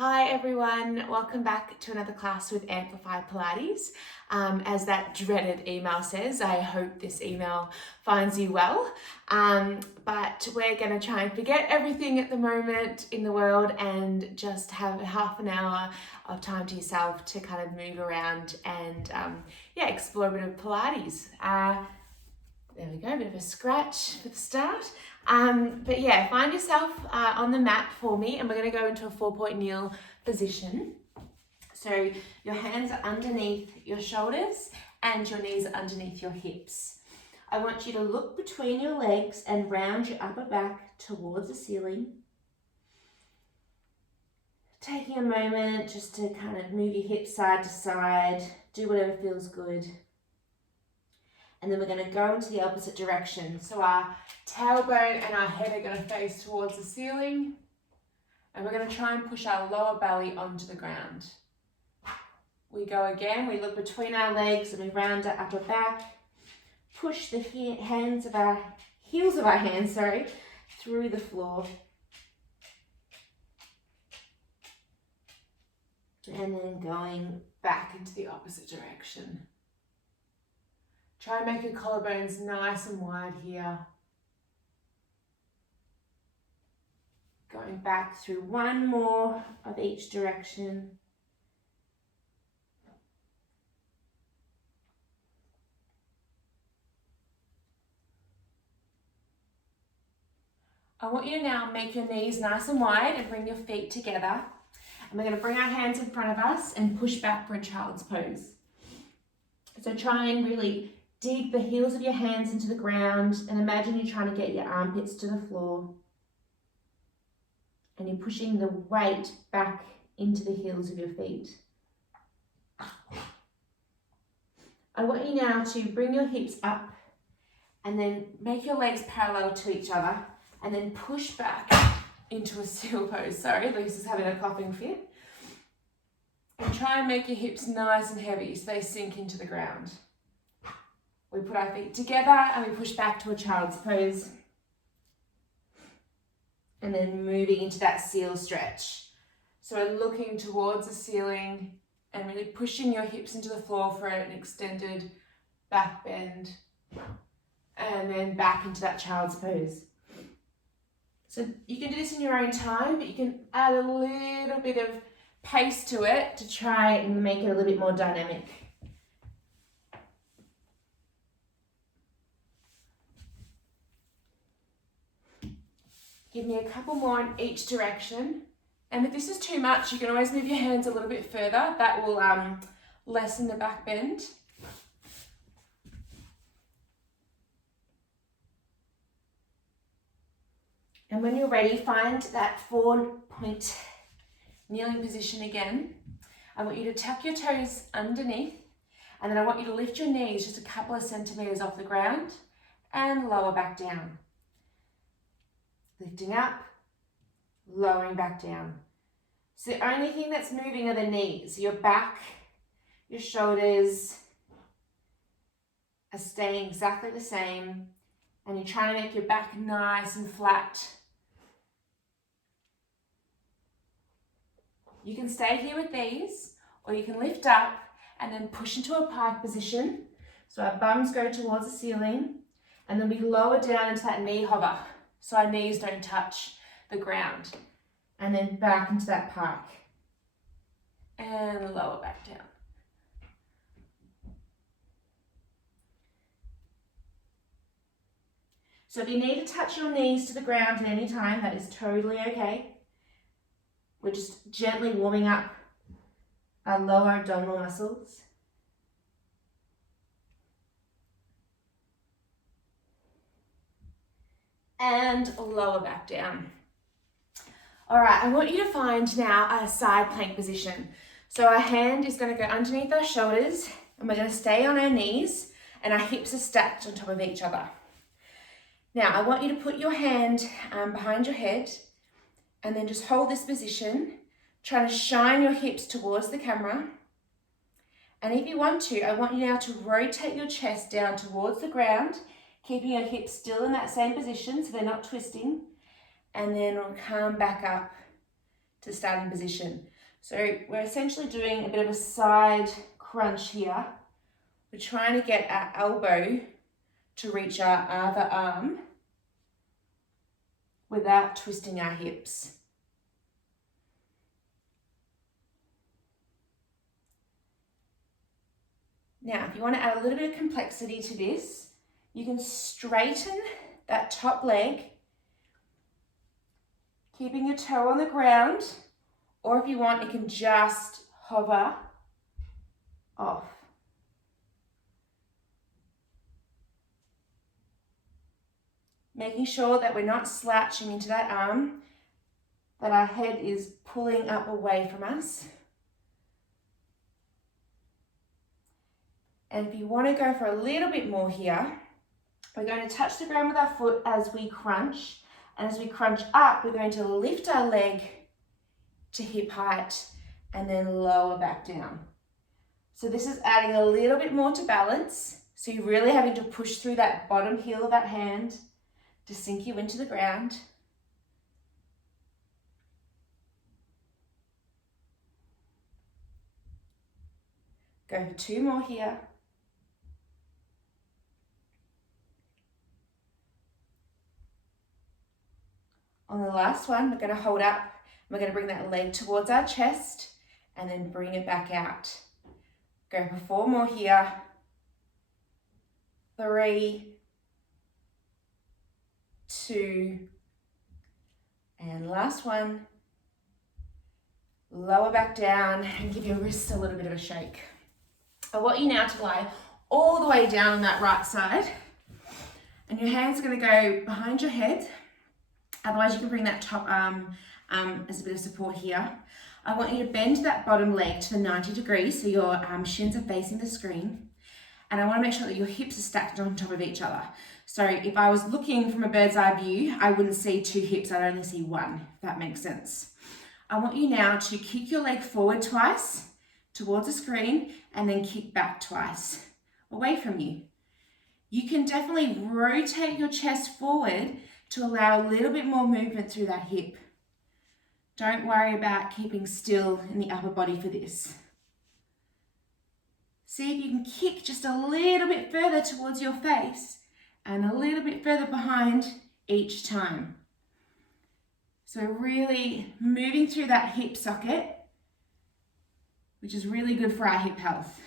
Hi everyone, welcome back to another class with Amplify Pilates. As that dreaded email says, I hope this email finds you well. But we're going to try and forget everything at the moment in the world and just have half an hour of time to yourself to kind of move around and explore a bit of Pilates. There we go, a bit of a scratch for the start. But yeah, find yourself on the mat for me, and we're going to go into a 4-point kneel position. So your hands are underneath your shoulders and your knees are underneath your hips. I want you to look between your legs and round your upper back towards the ceiling. Taking a moment just to kind of move your hips side to side, do whatever feels good. And then we're going to go into the opposite direction. So our tailbone and our head are going to face towards the ceiling. And we're going to try and push our lower belly onto the ground. We go again. We look between our legs and we round our upper back. Push the heels of our hands through the floor. And then going back into the opposite direction. Try and make your collarbones nice and wide here. Going back through one more of each direction. I want you to now make your knees nice and wide and bring your feet together. And we're going to bring our hands in front of us and push back for a child's pose. So try and really dig the heels of your hands into the ground and imagine you're trying to get your armpits to the floor. And you're pushing the weight back into the heels of your feet. I want you now to bring your hips up and then make your legs parallel to each other and then push back into a seal pose. Sorry, Lisa's having a coughing fit. And try and make your hips nice and heavy so they sink into the ground. We put our feet together and we push back to a child's pose. And then moving into that seal stretch. So we're looking towards the ceiling and really pushing your hips into the floor for an extended back bend. And then back into that child's pose. So you can do this in your own time, but you can add a little bit of pace to it to try and make it a little bit more dynamic. Give me a couple more in each direction. And if this is too much, you can always move your hands a little bit further. That will lessen the back bend. And when you're ready, find that 4-point kneeling position again. I want you to tuck your toes underneath, and then I want you to lift your knees just a couple of centimeters off the ground and lower back down. Lifting up, lowering back down. So the only thing that's moving are the knees. Your back, your shoulders are staying exactly the same, and you're trying to make your back nice and flat. You can stay here with these, or you can lift up and then push into a pike position. So our bums go towards the ceiling, and then we lower down into that knee hover. So our knees don't touch the ground. And then back into that pike. And lower back down. So if you need to touch your knees to the ground at any time, that is totally okay. We're just gently warming up our lower abdominal muscles. And lower back down. All right, I want you to find now a side plank position. So our hand is going to go underneath our shoulders and we're going to stay on our knees and our hips are stacked on top of each other. Now, I want you to put your hand behind your head and then just hold this position, trying to shine your hips towards the camera. And if you want to, I want you now to rotate your chest down towards the ground, keeping your hips still in that same position so they're not twisting. And then we'll come back up to starting position. So we're essentially doing a bit of a side crunch here. We're trying to get our elbow to reach our other arm without twisting our hips. Now, if you want to add a little bit of complexity to this, you can straighten that top leg, keeping your toe on the ground, or if you want, you can just hover off. Making sure that we're not slouching into that arm, that our head is pulling up away from us. And if you want to go for a little bit more here, we're going to touch the ground with our foot as we crunch. And as we crunch up, we're going to lift our leg to hip height and then lower back down. So this is adding a little bit more to balance. So you're really having to push through that bottom heel of that hand to sink you into the ground. Go for 2 more here. On the last one, we're going to hold up. We're going to bring that leg towards our chest and then bring it back out. Go for 4 more here. 3, 2, and last one. Lower back down and give your wrists a little bit of a shake. I want you now to lie all the way down on that right side, and your hands are going to go behind your head. Otherwise, you can bring that top arm as a bit of support here. I want you to bend that bottom leg to the 90 degrees so your shins are facing the screen. And I want to make sure that your hips are stacked on top of each other. So if I was looking from a bird's eye view, I wouldn't see 2 hips, I'd only see 1, if that makes sense. I want you now to kick your leg forward twice towards the screen and then kick back twice away from you. You can definitely rotate your chest forward to allow a little bit more movement through that hip. Don't worry about keeping still in the upper body for this. See if you can kick just a little bit further towards your face and a little bit further behind each time. So really moving through that hip socket, which is really good for our hip health.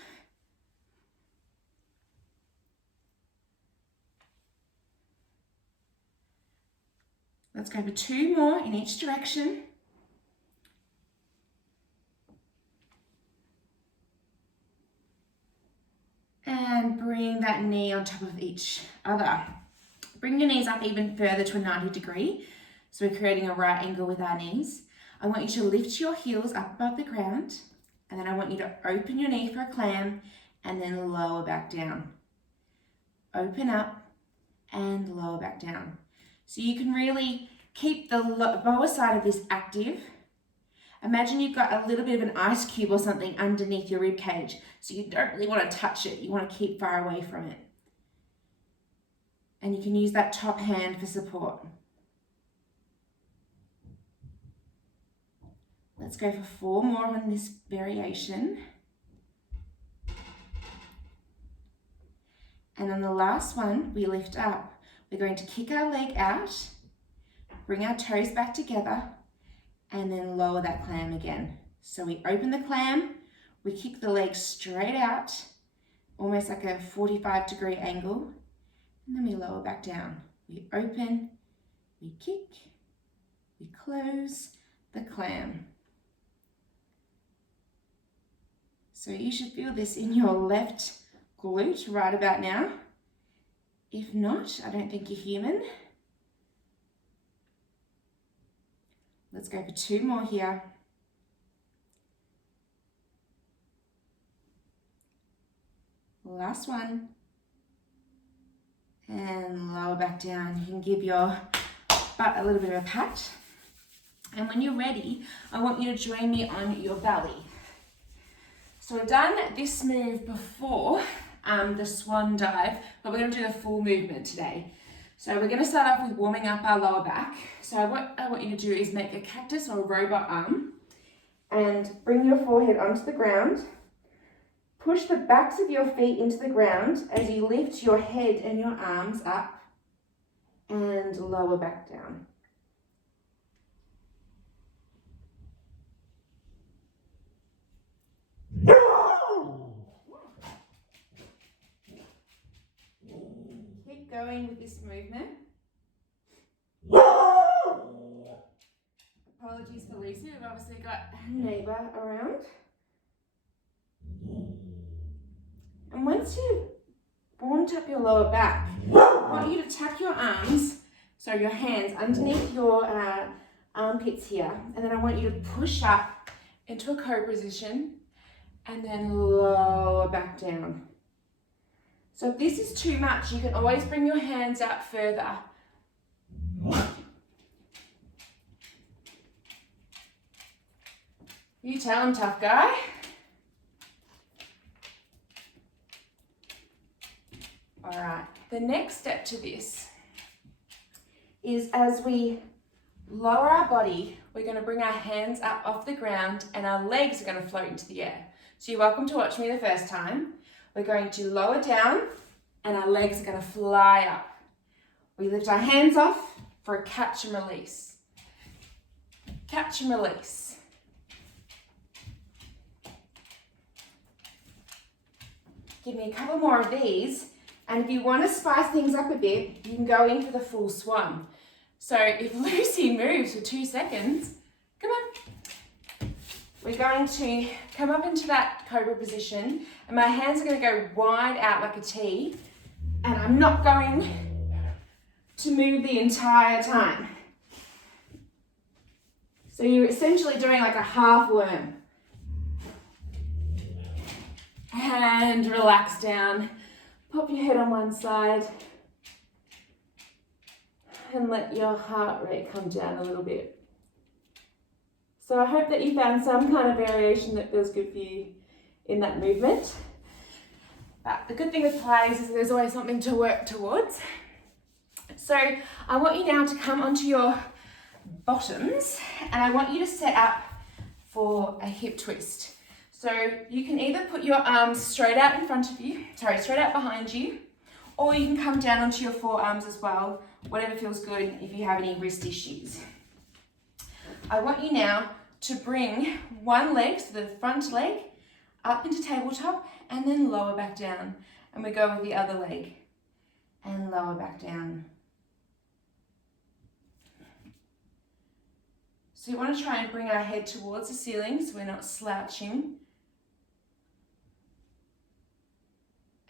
Let's go for 2 more in each direction. And bring that knee on top of each other. Bring your knees up even further to a 90 degree. So we're creating a right angle with our knees. I want you to lift your heels up above the ground. And then I want you to open your knee for a clam and then lower back down. Open up and lower back down. So you can really keep the lower side of this active. Imagine you've got a little bit of an ice cube or something underneath your rib cage. So you don't really want to touch it. You want to keep far away from it. And you can use that top hand for support. Let's go for 4 more on this variation. And on the last one, we lift up. We're going to kick our leg out, bring our toes back together, and then lower that clam again. So we open the clam, we kick the leg straight out, almost like a 45-degree angle, and then we lower back down. We open, we kick, we close the clam. So you should feel this in your left glute right about now. If not, I don't think you're human. Let's go for 2 more here. Last one. And lower back down. You can give your butt a little bit of a pat. And when you're ready, I want you to join me on your belly. So we've done this move before, the swan dive, but we're going to do the full movement today. So we're going to start off with warming up our lower back. So what I want you to do is make a cactus or a robot arm and bring your forehead onto the ground. Push the backs of your feet into the ground as you lift your head and your arms up and lower back down. Keep going with this movement. Apologies for Lucy, we've obviously got a neighbour around. And once you've warmed up your lower back, I want you to tuck your arms, so your hands underneath your armpits here, and then I want you to push up into a cobra position and then lower back down. So if this is too much, you can always bring your hands out further. You tell him, tough guy. All right, the next step to this is as we lower our body, we're going to bring our hands up off the ground and our legs are going to float into the air. So you're welcome to watch me the first time. We're going to lower down and our legs are going to fly up. We lift our hands off for a catch and release. Catch and release. Give me a couple more of these. And if you want to spice things up a bit, you can go in for the full swan. So if Lucy moves for 2 seconds, come on. We're going to come up into that cobra position and my hands are going to go wide out like a T and I'm not going to move the entire time. So you're essentially doing like a half worm. And relax down. Pop your head on one side and let your heart rate come down a little bit. So I hope that you found some kind of variation that feels good for you in that movement. But the good thing with Pilates is there's always something to work towards. So I want you now to come onto your bottoms and I want you to set up for a hip twist. So you can either put your arms straight out in front of you, straight out behind you, or you can come down onto your forearms as well, whatever feels good if you have any wrist issues. I want you now to bring one leg, so the front leg, up into tabletop and then lower back down. And we go with the other leg and lower back down. So you want to try and bring our head towards the ceiling so we're not slouching.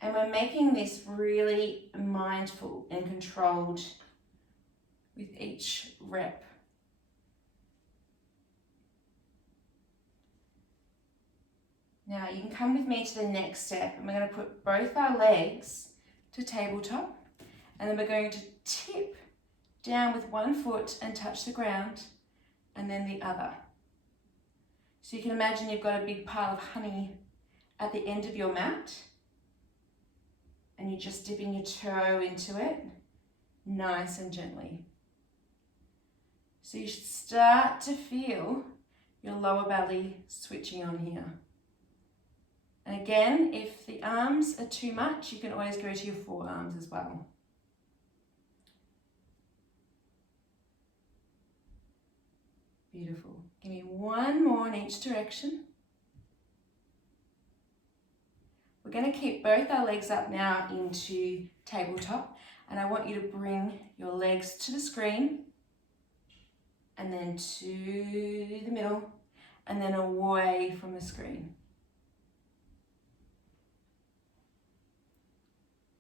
And we're making this really mindful and controlled with each rep. Now you can come with me to the next step and we're going to put both our legs to tabletop and then we're going to tip down with one foot and touch the ground and then the other. So you can imagine you've got a big pile of honey at the end of your mat and you're just dipping your toe into it, nice and gently. So you should start to feel your lower belly switching on here. And again, if the arms are too much, you can always go to your forearms as well. Beautiful. Give me one more in each direction. We're going to keep both our legs up now into tabletop, and I want you to bring your legs to the screen and then to the middle and then away from the screen.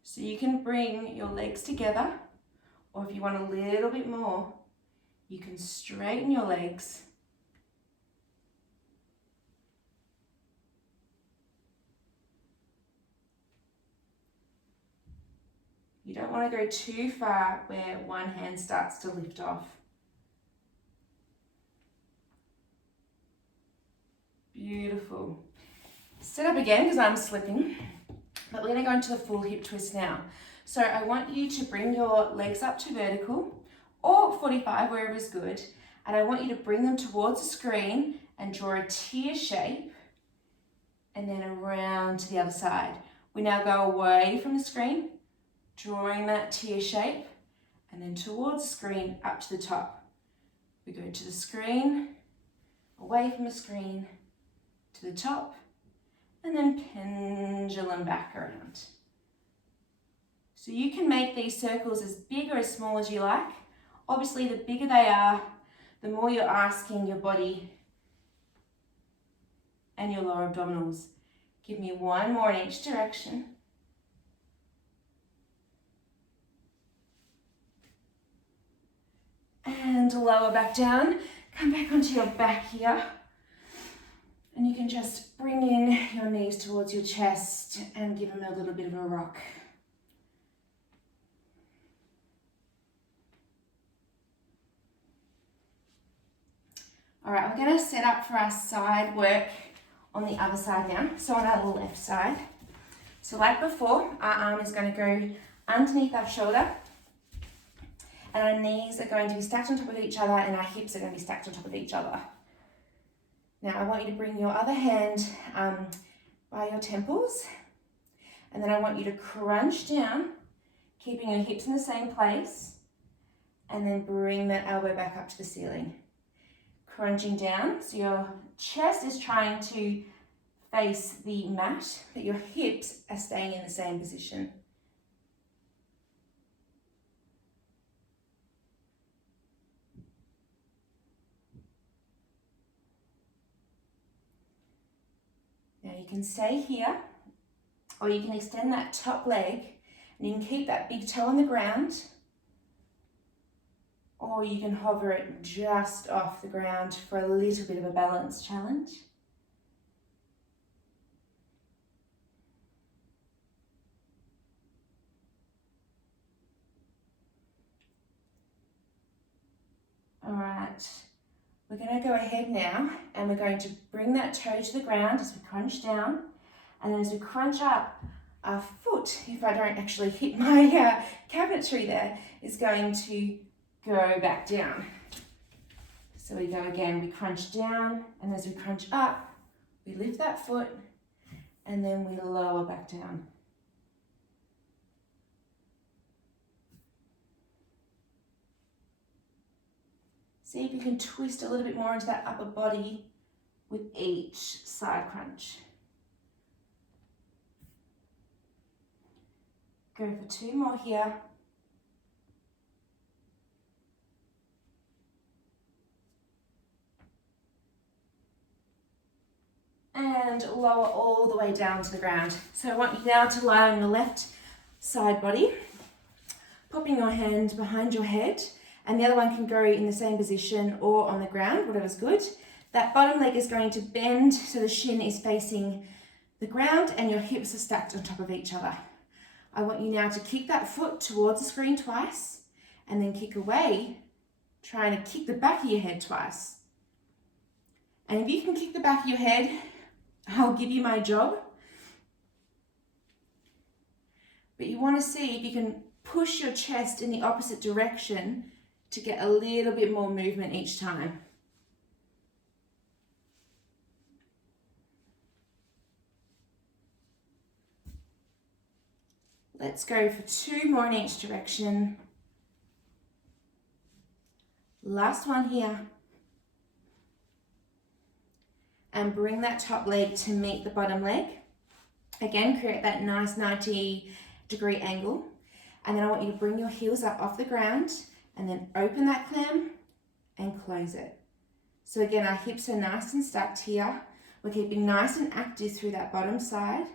So you can bring your legs together, or if you want a little bit more, you can straighten your legs. You don't want to go too far where one hand starts to lift off. Beautiful. Sit up again because I'm slipping. But we're going to go into the full hip twist now. So I want you to bring your legs up to vertical or 45, wherever is good. And I want you to bring them towards the screen and draw a tear shape and then around to the other side. We now go away from the screen, drawing that tear shape, and then towards the screen up to the top. We go to the screen, away from the screen, to the top, and then pendulum back around. So you can make these circles as big or as small as you like. Obviously, the bigger they are, the more you're asking your body and your lower abdominals. Give me one more in each direction. And lower back down. Come back onto your back here. And you can just bring in your knees towards your chest and give them a little bit of a rock. All right, we're going to set up for our side work on the other side now, so on our left side. So like before, our arm is going to go underneath our shoulder, and our knees are going to be stacked on top of each other, and our hips are going to be stacked on top of each other. Now I want you to bring your other hand by your temples, and then I want you to crunch down, keeping your hips in the same place, and then bring that elbow back up to the ceiling. Crunching down, so your chest is trying to face the mat, but your hips are staying in the same position. Now you can stay here, or you can extend that top leg, and you can keep that big toe on the ground, or you can hover it just off the ground for a little bit of a balance challenge. All right, we're going to go ahead now and we're going to bring that toe to the ground as we crunch down, and then as we crunch up, our foot, if I don't actually hit my cabinetry there, is going to go back down. So we go again, we crunch down, and as we crunch up, we lift that foot, and then we lower back down. See if you can twist a little bit more into that upper body with each side crunch. Go for 2 more here. And lower all the way down to the ground. So I want you now to lie on your left side body, popping your hand behind your head, and the other one can go in the same position or on the ground, whatever's good. That bottom leg is going to bend so the shin is facing the ground and your hips are stacked on top of each other. I want you now to kick that foot towards the screen twice, and then kick away, trying to kick the back of your head twice. And if you can kick the back of your head, I'll give you my job. But you want to see if you can push your chest in the opposite direction to get a little bit more movement each time. Let's go for 2 more in each direction. Last one here. And bring that top leg to meet the bottom leg. Again, create that nice 90-degree angle. And then I want you to bring your heels up off the ground and then open that clam and close it. So again, our hips are nice and stacked here. We're keeping nice and active through that bottom side.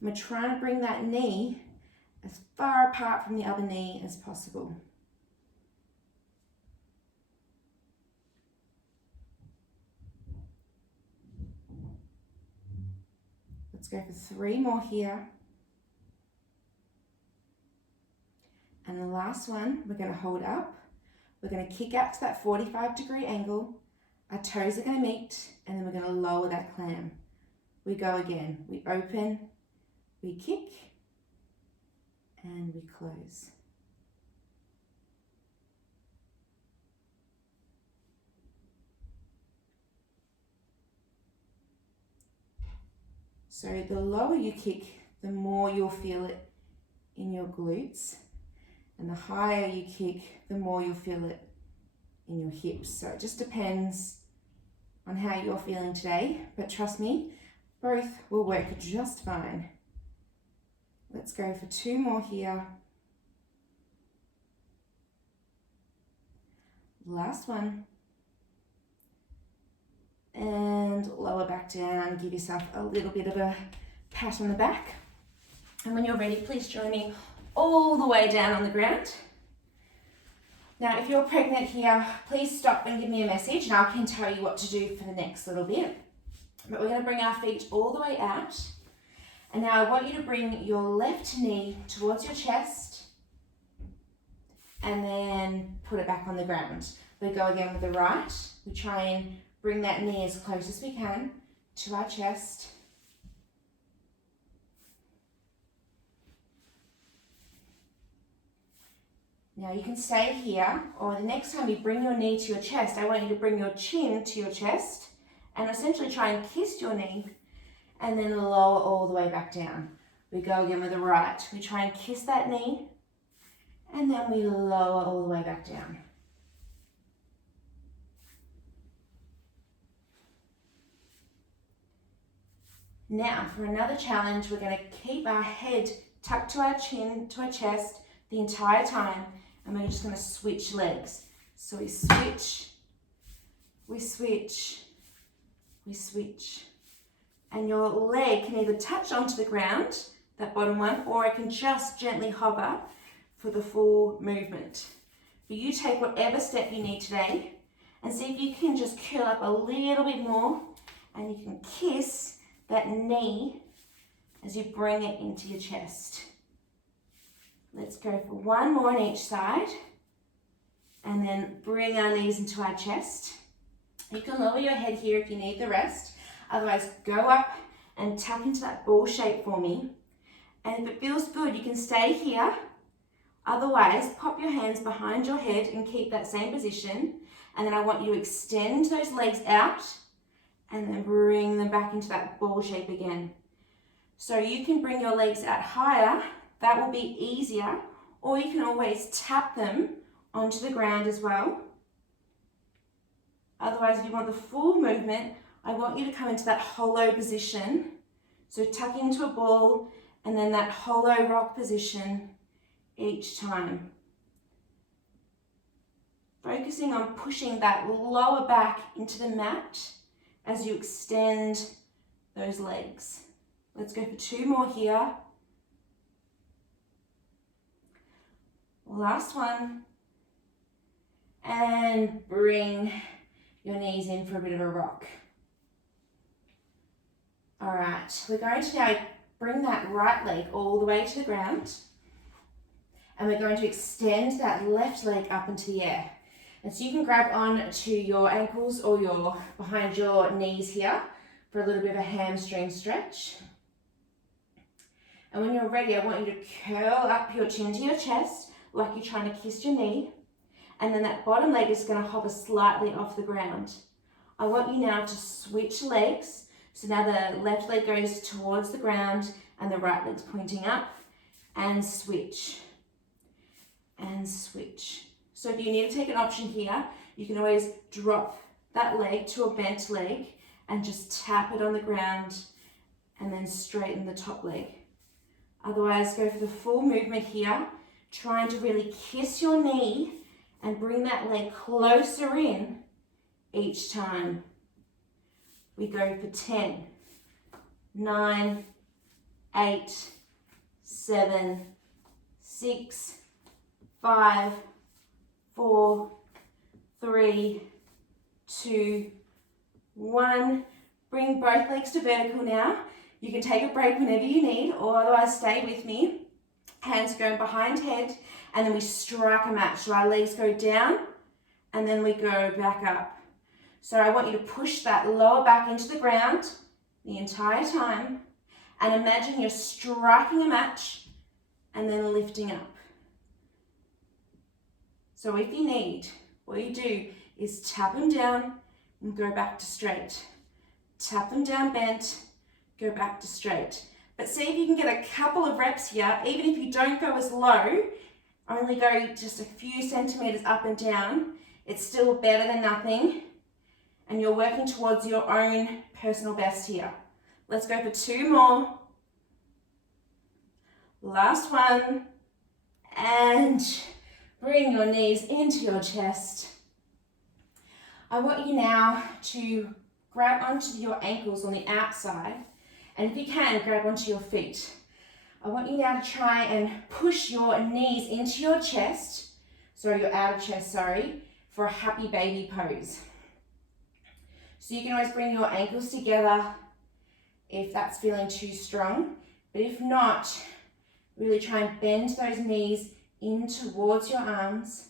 And we're trying to bring that knee as far apart from the other knee as possible. Let's go for 3 more here. And the last one, we're going to hold up. We're going to kick out to that 45-degree angle. Our toes are going to meet, and then we're going to lower that clam. We go again. We open, we kick, and we close. So the lower you kick, the more you'll feel it in your glutes, and the higher you kick, the more you'll feel it in your hips. So it just depends on how you're feeling today, but trust me, both will work just fine. Let's go for 2 more here. Last one. And lower back down, give yourself a little bit of a pat on the back. And when you're ready, please join me all the way down on the ground. Now, if you're pregnant here, please stop and give me a message and I can tell you what to do for the next little bit. But we're going to bring our feet all the way out. And now I want you to bring your left knee towards your chest and then put it back on the ground. We go again with the right. We try and bring that knee as close as we can to our chest. Now you can stay here, or the next time you bring your knee to your chest, I want you to bring your chin to your chest and essentially try and kiss your knee and then lower all the way back down. We go again with the right. We try and kiss that knee and then we lower all the way back down. Now for another challenge, we're going to keep our head tucked to our chin, to our chest the entire time, and we're just going to switch legs. So we switch, we switch, we switch. And your leg can either touch onto the ground, that bottom one, or it can just gently hover for the full movement. But you take whatever step you need today and see if you can just curl up a little bit more and you can kiss that knee as you bring it into your chest. Let's go for 1 more on each side and then bring our knees into our chest. You can lower your head here if you need the rest. Otherwise, go up and tuck into that ball shape for me. And if it feels good, you can stay here. Otherwise, pop your hands behind your head and keep that same position. And then I want you to extend those legs out and then bring them back into that ball shape again. So you can bring your legs out higher. That will be easier, or you can always tap them onto the ground as well. Otherwise, if you want the full movement, I want you to come into that hollow position. So tucking into a ball and then that hollow rock position each time. Focusing on pushing that lower back into the mat as you extend those legs. Let's go for 2 more here. Last one. And bring your knees in for a bit of a rock. All right, we're going to now bring that right leg all the way to the ground. And we're going to extend that left leg up into the air. And so you can grab on to your ankles or behind your knees here for a little bit of a hamstring stretch. And when you're ready, I want you to curl up your chin to your chest like you're trying to kiss your knee. And then that bottom leg is going to hover slightly off the ground. I want you now to switch legs. So now the left leg goes towards the ground and the right leg's pointing up, and switch, and switch. So if you need to take an option here, you can always drop that leg to a bent leg and just tap it on the ground and then straighten the top leg. Otherwise, go for the full movement here, trying to really kiss your knee and bring that leg closer in each time. We go for 10, 9, 8, 7, 6, 5, 4, 3, 2, 1. Bring both legs to vertical now. You can take a break whenever you need, or otherwise stay with me. Hands go behind head, and then we strike a match. So our legs go down, and then we go back up. So I want you to push that lower back into the ground the entire time, And imagine you're striking a match and then lifting up. So if you need, what you do is tap them down and go back to straight. Tap them down bent, go back to straight. But see if you can get a couple of reps here, even if you don't go as low, only go just a few centimeters up and down, it's still better than nothing. And you're working towards your own personal best here. Let's go for 2 more. Last one. And bring your knees into your chest. I want you now to grab onto your ankles on the outside. And if you can, grab onto your feet. I want you now to try and push your knees into your chest. So your outer chest, sorry, for a happy baby pose. So you can always bring your ankles together if that's feeling too strong. But if not, really try and bend those knees in towards your arms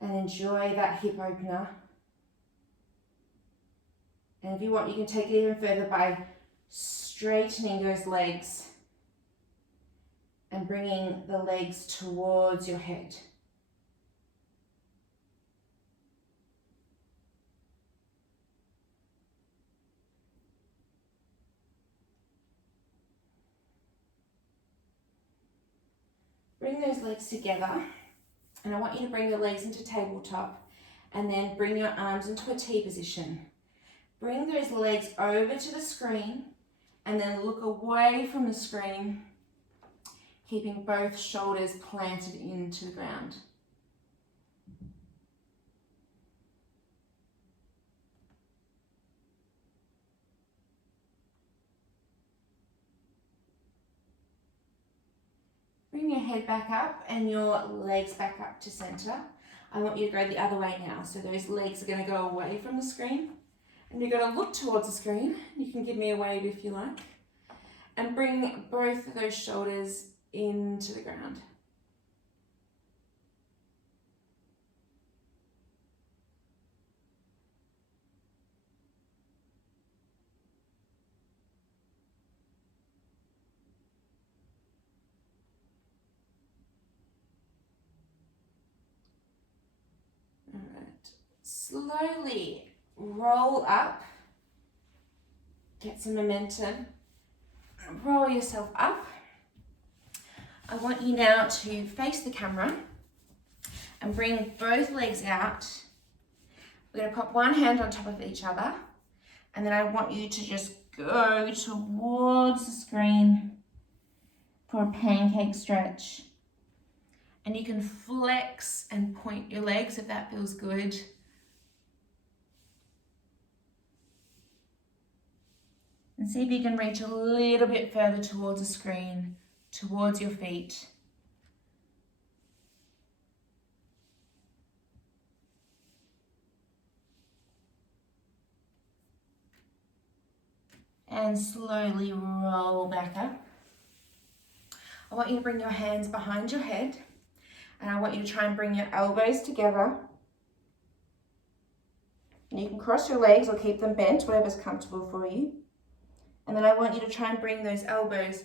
and enjoy that hip opener. And if you want, you can take it even further by straightening those legs and bringing the legs towards your head. Bring those legs together, and I want you to bring your legs into tabletop and then bring your arms into a T position. Bring those legs over to the screen and then look away from the screen, keeping both shoulders planted into the ground. Bring your head back up and your legs back up to center. I want you to go the other way now. So those legs are going to go away from the screen. And you're going to look towards the screen. You can give me a wave if you like. And bring both of those shoulders into the ground. All right. Slowly roll up. Get some momentum. Roll yourself up. I want you now to face the camera and bring both legs out. We're going to put one hand on top of each other, and then I want you to just go towards the screen for a pancake stretch. And you can flex and point your legs if that feels good. And see if you can reach a little bit further towards the screen, towards your feet. And slowly roll back up. I want you to bring your hands behind your head, and I want you to try and bring your elbows together. And you can cross your legs or keep them bent, whatever's comfortable for you. And then I want you to try and bring those elbows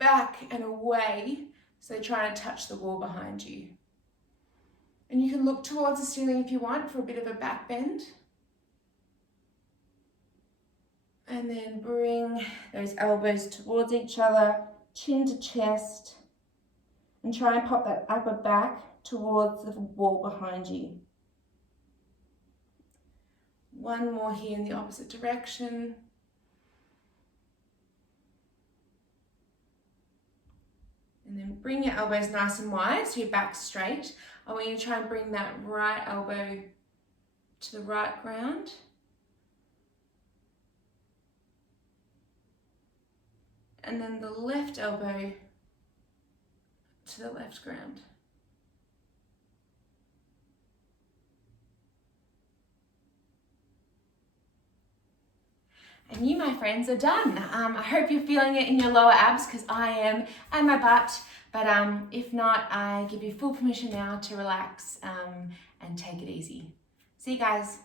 back and away, so try to touch the wall behind you. And you can look towards the ceiling if you want for a bit of a back bend. And then bring those elbows towards each other, chin to chest, and try and pop that upper back towards the wall behind you. One more here in the opposite direction. And then bring your elbows nice and wide so your back's straight. I want you to try and bring that right elbow to the right ground. And then the left elbow to the left ground. And you, my friends, are done. I hope you're feeling it in your lower abs, because I am, and my butt. But if not, I give you full permission now to relax and take it easy. See you guys.